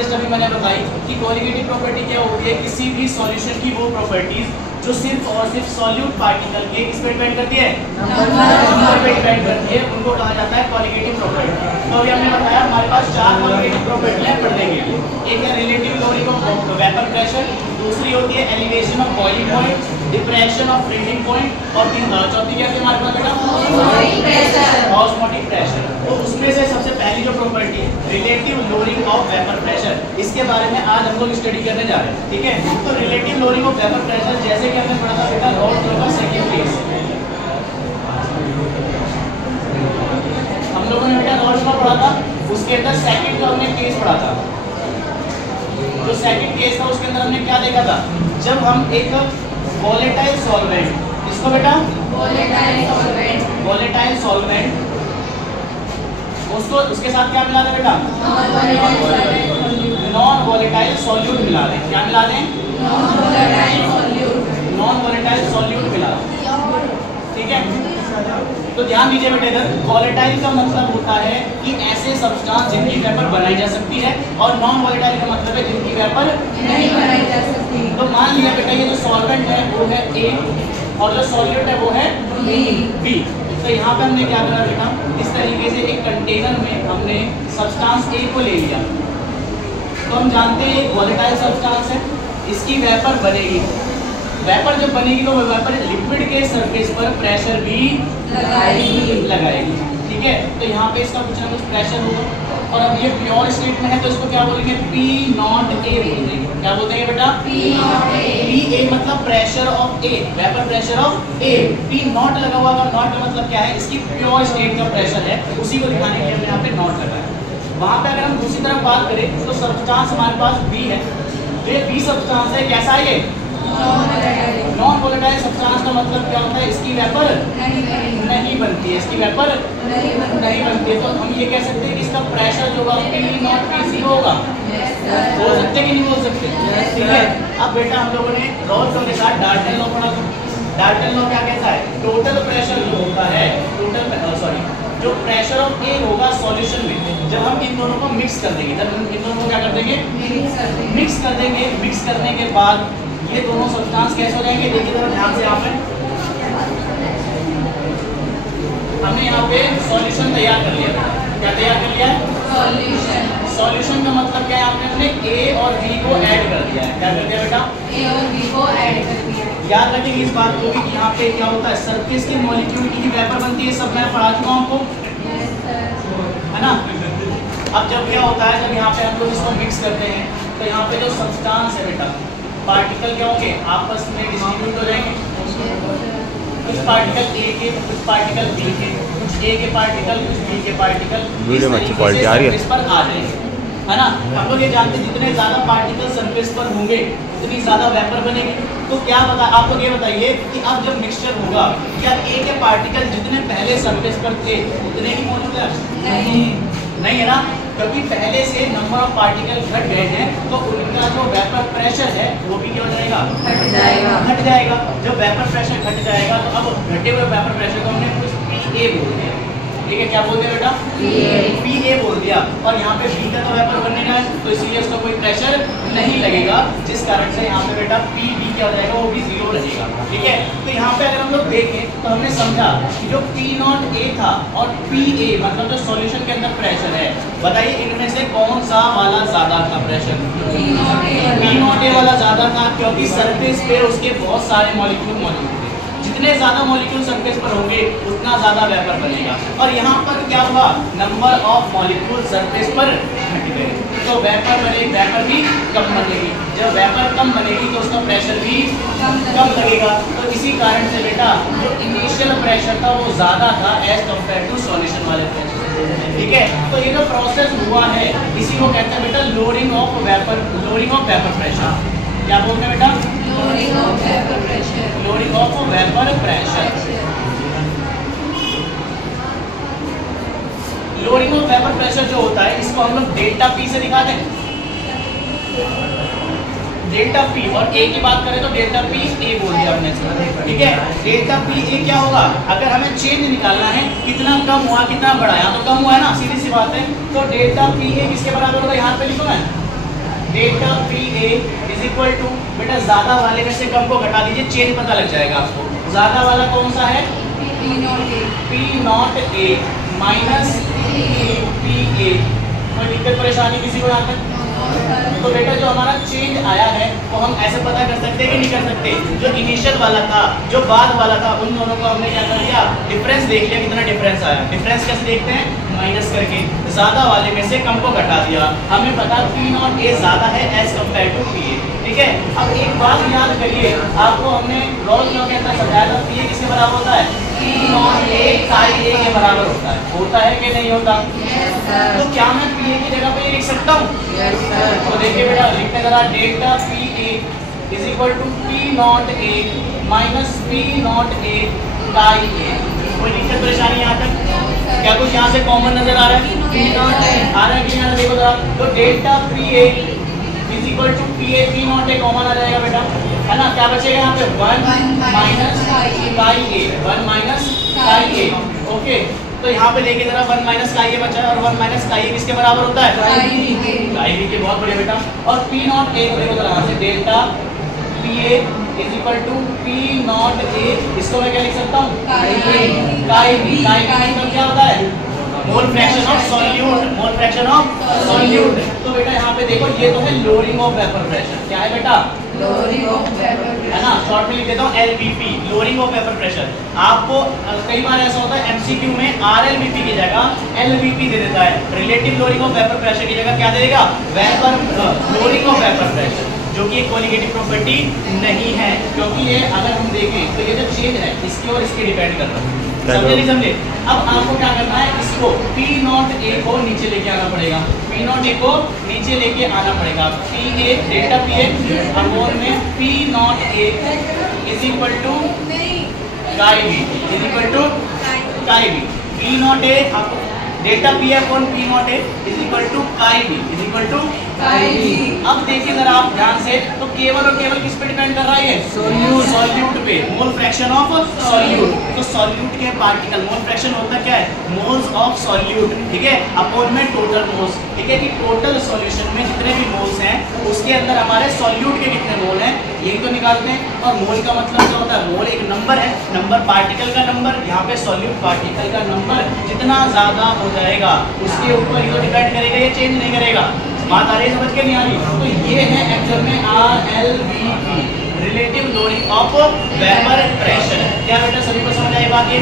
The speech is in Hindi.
जस्ट अभी मैंने बताई कि कोलिगेटिव प्रॉपर्टी क्या होती है, किसी भी सॉल्यूशन की वो प्रॉपर्टीज जो सिर्फ और सिर्फ सॉल्यूट पार्टिकल के किस पे डिपेंड करती है, नंबर पे डिपेंड करती है, उनको कहा जाता है कोलिगेटिव प्रॉपर्टी। तो अभी हमने बताया हमारे पास 4 कोलिगेटिव प्रॉपर्टी है पढ़ने के लिए। एक है relative lowering of vapour pressure, दूसरी होती है elevation of boiling point, depression of freezing point, और चौथी क्या है हमारे पास बेटा, ऑस्मोटिक प्रेशर। तो उसमें से सबसे पहली जो प्रॉपर्टी है relative lowering of vapour pressure, इसके बारे में आज हम लोग स्टडी करने जा रहे हैं। ठीक है, तो relative lowering of vapour pressure जैसे कि हमने पढ़ा था बेटा रॉड फ्लो का सेकंड केस, हम लोगों ने बेटा रॉड फ्लो पढ़ा था, उसके अंदर सेकंड जो हमने केस पढ़ा था, जो सेकंड केस था उसके अंदर हमने क्या देखा था, जब हम एक वोलेटाइल सॉल्वेंट, इसको बेटा वोलेटाइल सॉल्वेंट, उसको उसके साथ क्या मिला दें बेटा, नॉन वोलेटाइल सॉल्यूट मिला दें। क्या मिला दें, नॉन वोलेटाइल सॉल्यूट मिला दें। ठीक है, तो ध्यान दीजिए बेटे, इधर वोलेटाइल का मतलब होता है कि ऐसे सब्सटेंस जिनकी वेपर बनाई जा सकती है, और नॉन वोलेटाइल का मतलब है जिनकी वेपर नहीं बनाई जा सकती। तो मान लिया बेटा ये जो सॉल्वेंट है वो है A और जो सॉल्यूट है वो है B। तो यहाँ पे हमने क्या करा बेटा, इस तरीके से एक कंटेनर में हमने सब्सटेंस A को ले लिया। तो हम जानते हैं एक वोलेटाइल सब्सटेंस है, इसकी वेपर बनेगी, वेपर जब बनेगी तो वेपर लिक्विड के सरफेस पर प्रेशर भी लगाएगी। ठीक है, तो यहाँ पे इसका कुछ ना कुछ प्रेशर होगा, और अब ये प्योर स्टेट में है तो इसको क्या बोलेंगे, P नॉट A बोलेंगे। क्या बोलते हैं बेटा, P A मतलब pressure of A, vapour pressure of A। P not लगा हुआ है, नॉट का मतलब क्या है, इसकी प्योर स्टेट का प्रेशर है, उसी को दिखाने के लिए हमने यहाँ पे नॉट लगाया। वहाँ पे अगर हम दूसरी तरफ बात करें तो सब्सटेंस हमारे पास B है, ये B सब्सटेंस है, कैसा है ये, नॉन वोलेटाइल सब्सटेंस का मतलब क्या होता है, इसकी वेपर नहीं बनती है, इसकी वेपर नहीं बनती है। तो हम ये कह सकते हैं कि इसका प्रेशर जो होगा P नॉट P0 होगा, बोल सकते कि नहीं बोल सकते। ठीक है, अब बेटा हम लोगों ने रॉड फ्लो के साथ डाल्टन लॉ पढ़ा था। डाल्टन लॉ क्या कहता है, टोटल प्रेशर जो होता है, जो प्रेशर ऑफ A होगा सॉल्यूशन में, जब हम इन दोनों को मिक्स कर देंगे, जब हम इन दोनों को क्या कर देंगे, मिक्स कर देंगे। मिक्स करने के बाद ये दोनों सब्सटेंस कैसे हो जाएंगे, देखिए जरा ध्यान से। यहाँ पे हमने यहाँ पे सॉल्यूशन तैयार कर लिया। क्या तैयार कर लिया है, सॉल्यूशन का मतलब क्या है, आपने A और B को ऐड कर दिया है। क्या कर दिया बेटा, A और B को ऐड कर दिया। याद रखेंगे इस बात को कि यहाँ पे क्या होता है, सरफेस के मॉलिक्यूल की वेपर बनती है, सब मैं पढ़ा चुका हूँ आपको, है ना। अब जब क्या होता है, जब यहाँ पे हम लोग इसको मिक्स करते हैं तो यहाँ पे जो सब्सटेंस है बेटा, पार्टिकल क्या होंगे, आपस में डिस्ट्रीब्यूट हो जाएंगे, कुछ पार्टिकल A के, कुछ पार्टिकल B के, कुछ A के पार्टिकल, कुछ B के पार्टिकल सरफेस पर आ जाएंगे, है ना। हम लोग ये जानते हैं जितने ज्यादा पार्टिकल सरफेस पर होंगे उतनी ज्यादा वेपर बनेगी। तो क्या बता, आप लोग ये बताइए कि अब जब मिक्सचर होगा, क्या A के पार्टिकल जितने पहले सरफेस पर थे उतने ही मौजूद है, नहीं है ना, क्योंकि पहले से नंबर ऑफ पार्टिकल घट गए हैं, तो उनका जो वेपर प्रेशर है वो भी क्या हो जाएगा, घट जाएगा। जब वेपर प्रेशर घट जाएगा तो अब घटे हुए वेपर प्रेशर को हमने कुछ PA बोल दिया। ठीक है, क्या बोलते हैं बेटा, PA बोल दिया, और यहाँ पे B का तो वेपर बनने का है, तो इसलिए उसका कोई प्रेशर नहीं लगेगा, जिस कारण से यहाँ पे बेटा PB क्या हो जाएगा, वो भी 0 रहेगा। ठीक है, तो यहाँ पे अगर हम लोग देखें तो हमने समझा कि जो P नॉट A था और PA मतलब जो सॉल्यूशन के अंदर प्रेशर है, बताइए इनमें से कौन सा वाला ज्यादा था प्रेशर, P नॉट A वाला ज्यादा था, क्योंकि सरफेस पे उसके बहुत सारे मॉलिक्यूल मौजूद थे। जितने ज्यादा मॉलिक्यूल सरफेस पर होंगे उतना ज्यादा वेपर बनेगा, और यहाँ पर क्या हुआ, नंबर ऑफ मॉलिक्यूल सरफेस पर घट गए, तो वेपर बनेगी, वेपर भी कम बनेगी। जब वेपर कम बनेगी तो उसका प्रेशर भी कम लगेगा। तो इसी कारण से बेटा जो इनिशियल प्रेशर था वो ज्यादा था एज कम्पेयर टू सॉल्यूशन वाले प्रेशर। ठीक है, तो ये जो प्रोसेस हुआ है इसी को कहते हैं बेटा लोअरिंग ऑफ वेपर प्रेशर। क्या बोलते हैं बेटा, lowering of vapour pressure, lowering of vapour pressure. Lowering of vapour pressure जो होता है इसको हम लोग डेल्टा P से दिखाते हैं, डेल्टा P, और A की बात करें तो डेल्टा P A बोल दिया हमने। ठीक है, डेल्टा P A क्या होगा, अगर हमें चेंज निकालना है कितना कम हुआ कितना बढ़ा, यहाँ तो कम हुआ है ना, सीधी सी बात है, तो डेल्टा P A किसके बराबर होगा, यहाँ पे लिखो मैं delta P A is equal to, बेटा ज्यादा वाले में से कम को घटा दीजिए, चेंज पता लग जाएगा आपको। ज्यादा वाला कौन सा है? P not A minus P A. कोई दिक्कत परेशानी किसी को यहाँ तक? तो बेटा जो हमारा चेंज आया है वो हम ऐसे पता कर सकते हैं कि नहीं कर सकते? जो इनिशियल वाला था, जो बाद वाला था, उन दोनों को हमने क्या कर दिया? डिफरेंस देख लिया, कितना डिफरेंस आया। डिफरेंस कैसे देखते हैं? माइनस करके, ज्यादा वाले में से कम को घटा दिया। हमें पता पी नॉट ए ज्यादा है as compare to P A, ठीक है। अब एक बात याद करिए, आपको हमने रॉल्स लॉ के अंदर समझाया था, पी ए किसके बराबर होता है? पी नॉट ए काई ए के बराबर होता है कि नहीं होता? तो क्या मैं पी ए की जगह पे लिख सकता हूँ? तो देखिए बेटा, लिखते जरा, delta P A is equal to P not A minus P not A chi A. कोई दिक्कत परेशानी यहाँ तक? क्या कुछ यहाँ से कॉमन नजर आ रहा है? आ रहा है कि नहीं? देखो जरा, तो delta P A is equal to P A P not A common आ जाएगा बेटा, है ना? क्या बचेगा यहाँ पे? 1 माइनस काई ए, 1 माइनस काई ए। ओके, तो यहाँ पे देखिए जरा, 1 माइनस काई ए बचा है, और 1 माइनस काई ए किसके बराबर होता है? काई बी के। बहुत बढ़िया बेटा। और पी नॉट ए को देखो जरा, यहाँ से delta P A is equal to P not A, इसको मैं क्या लिख सकता हूँ? काई बी। काई बी मतलब क्या होता है? Mole fraction of solute, mole fraction of solute. तो बेटा यहाँ पे देखो, ये तो है लोअरिंग ऑफ वेपर प्रेशर। क्या है बेटा? लोअरिंग ऑफ वेपर प्रेशर, है ना? शॉर्ट में लिख देता हूँ एलवीपी, लोअरिंग ऑफ वेपर प्रेशर। आपको कई बार ऐसा होता है एमसीक्यू में आरएलवीपी की जगह एलवीपी दे देता है, relative lowering of vapour pressure की जगह क्या दे देगा? Vapour lowering of vapour pressure, जो कि एक कोलिगेटिव प्रॉपर्टी नहीं है, क्योंकि ये अगर हम देखें तो ये जो चेंज है इसके और इसके डिपेंड कर रहा है। समझे नहीं समझे? अब आपको क्या करना है, इसको पी नॉट ए को नीचे लेके आना पड़ेगा, पी नॉट ए को नीचे लेके आना पड़ेगा। P A delta P A upon में P not A is equal to chi B, is equal to chi B. P not A आपको delta P upon P not A is equal to chi B, is equal to chi B. अब देखिए जरा आप ध्यान से, तो केवल और केवल किस पे डिपेंड कर रहा है? सॉल्यूट पे, मोल फ्रैक्शन ऑफ सॉल्यूट। तो सॉल्यूट के पार्टिकल, मोल फ्रैक्शन होता क्या है? मोल्स ऑफ सॉल्यूट, ठीक है, अपॉन में टोटल मोल्स, ठीक है। कि टोटल सॉल्यूशन में जितने भी मोल्स हैं उसके अंदर हमारे सॉल्यूट के कितने मोल हैं, यही तो निकालते हैं। और मोल का मतलब क्या होता है? मोल एक नंबर है, नंबर पार्टिकल का नंबर। यहाँ पे सॉल्यूट पार्टिकल का नंबर जितना ज्यादा हो जाएगा उसके ऊपर ही तो डिपेंड करेगा, ये चेंज नहीं करेगा। बात आ रही है समझ के नहीं आ रही? तो ये है एक्चुअल में RLVP, relative lowering of vapour pressure. क्या बेटा सभी को समझ आई बात? ये